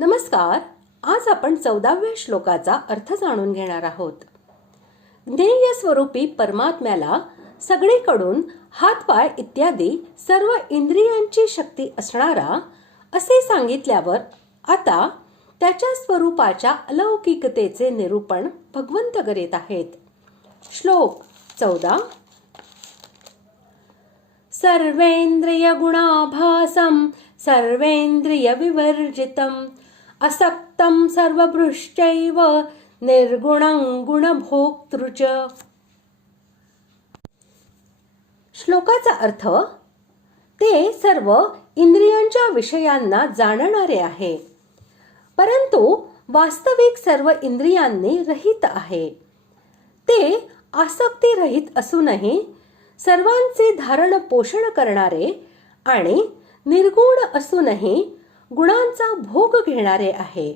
नमस्कार. आज आपण 14व्या श्लोकाचा अर्थ जाणून घेणार आहोत. ज्ञेय स्वरूपी परमात्म्याला सगळीकडून हातपाय इत्यादी सर्व इंद्रियांची शक्ती असणारा असे सांगितल्यावर आता त्याच्या स्वरूपाच्या अलौकिकतेचे निरूपण भगवंत करीत आहेत. श्लोक 14. सर्वेंद्रिय गुणाभासम सर्वेंद्रिय विवर्जितम असक्तम सर्वभृश्चैव निर्गुणं गुणभोक्तृच. श्लोकाचा अर्थ, ते सर्व इंद्रियांच्या विषयांना जाणणारे आहे, परंतु वास्तविक सर्व इंद्रियांनी रहित आहे. ते आसक्ती रहित असूनही सर्वांचे धारण पोषण करणारे आणि निर्गुण असूनही गुणांचा भोग घेणारे आहे.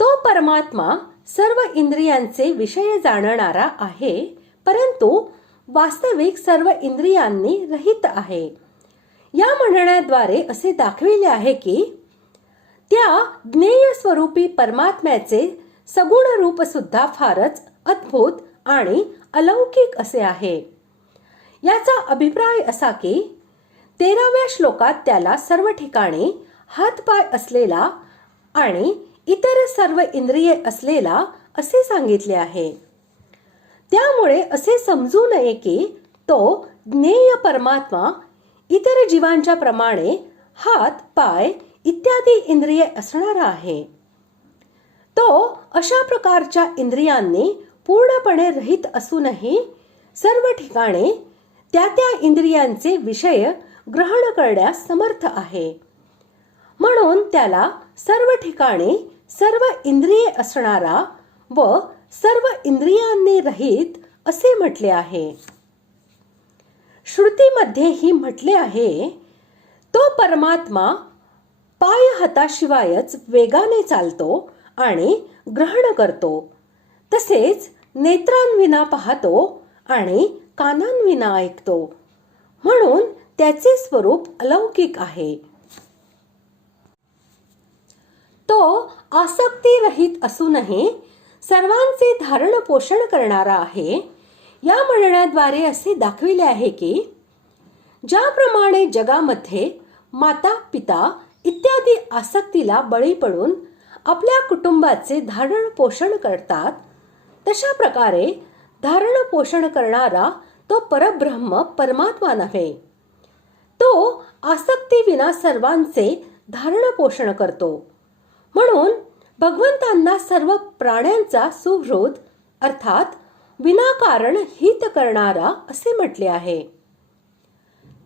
तो परमात्मा सर्व इंद्रियांचे विषय जाणणारा आहे, परंतु वास्तविक सर्व इंद्रियांनी रहित आहे. या म्हणण्याद्वारे असे दाखविले आहे की त्या ज्ञेय स्वरूपी परमात्म्याचे सगुण रूप सुद्धा फारच अद्भुत आणि अलौकिक असे आहे. याचा अभिप्राय असा की 13व्या श्लोकात त्याला सर्व ठिकाणी हातपाय असलेला आणि इतर सर्व इंद्रिये असलेला असे सांगितले आहे. त्यामुळे असे समजू नये की तो ज्ञेय परमात्मा इतर जीवांच्या प्रमाणे हात पाय इत्यादी इंद्रिये असणारा आहे. तो अशा प्रकारच्या इंद्रियांनी पूर्णपणे रहित असूनही सर्व ठिकाणी त्या इंद्रियांचे विषय ग्रहण करण्यास समर्थ आहे. म्हणून त्याला सर्व ठिकाणी सर्व इंद्रिये असणारा व सर्व इंद्रियांनी रहित असे म्हटले आहे. श्रुतीमध्येही म्हटले आहे, तो परमात्मा पाय हाताशिवायच वेगाने चालतो आणि ग्रहण करतो, तसेच नेत्रांविना पाहतो आणि कानांविना ऐकतो, म्हणून त्याचे स्वरूप अलौकिक आहे. तो आसक्ती रहित असूनही सर्वांचे धारण पोषण करणारा आहे. या म्हणण्याद्वारे असे दाखविले आहे की ज्याप्रमाणे जगामध्ये माता पिता इत्यादी आसक्तीला बळी पडून आपल्या कुटुंबाचे धारण पोषण करतात, तशा प्रकारे धारण पोषण करणारा तो परब्रह्म परमात्मा नव्हे. तो आसक्तीविना सर्वांचे धारण पोषण करतो, म्हणून भगवंतांना सर्व प्राण्यांचा सुहृद अर्थात विनाकारण हित करणारा असे म्हटले आहे.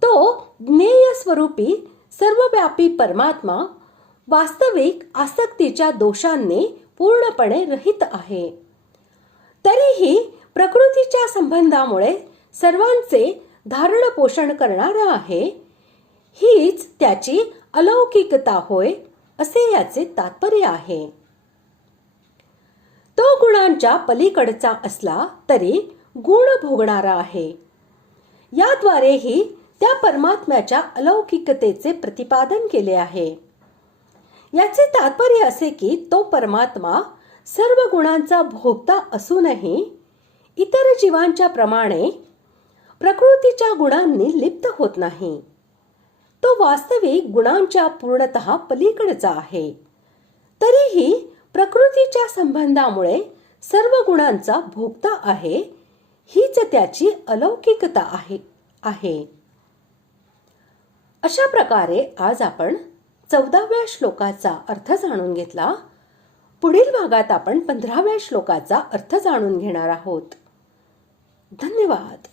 तो ज्ञेय स्वरूपी सर्वव्यापी परमात्मा वास्तविक आसक्तीच्या दोषांनी पूर्णपणे रहित आहे. तरीही प्रकृतीच्या संबंधामुळे सर्वांचे धारण पोषण करणारा आहे. हीच त्याची अलौकिकता होय, असे याचे तात्पर्य आहे. तो गुणांच्या पलीकडचा असला तरी गुण भोगणारा आहे. याद्वारेही त्या परमात्म्याच्या अलौकिकतेचे प्रतिपादन केले आहे. याचे तात्पर्य असे की तो परमात्मा सर्व गुणांचा भोगता असूनही इतर जीवांच्या प्रमाणे प्रकृतीच्या गुणांनी लिप्त होत नाही. तो वास्तविक गुणांच्या पूर्णतः पलीकडचा आहे. तरीही प्रकृतीच्या संबंधामुळे सर्व गुणांचा भोगता आहे. हीच त्याची अलौकिकता आहे. अशा प्रकारे आज आपण 14व्या श्लोकाचा अर्थ जाणून घेतला. पुढील भागात आपण 15व्या श्लोकाचा अर्थ जाणून घेणार आहोत. धन्यवाद.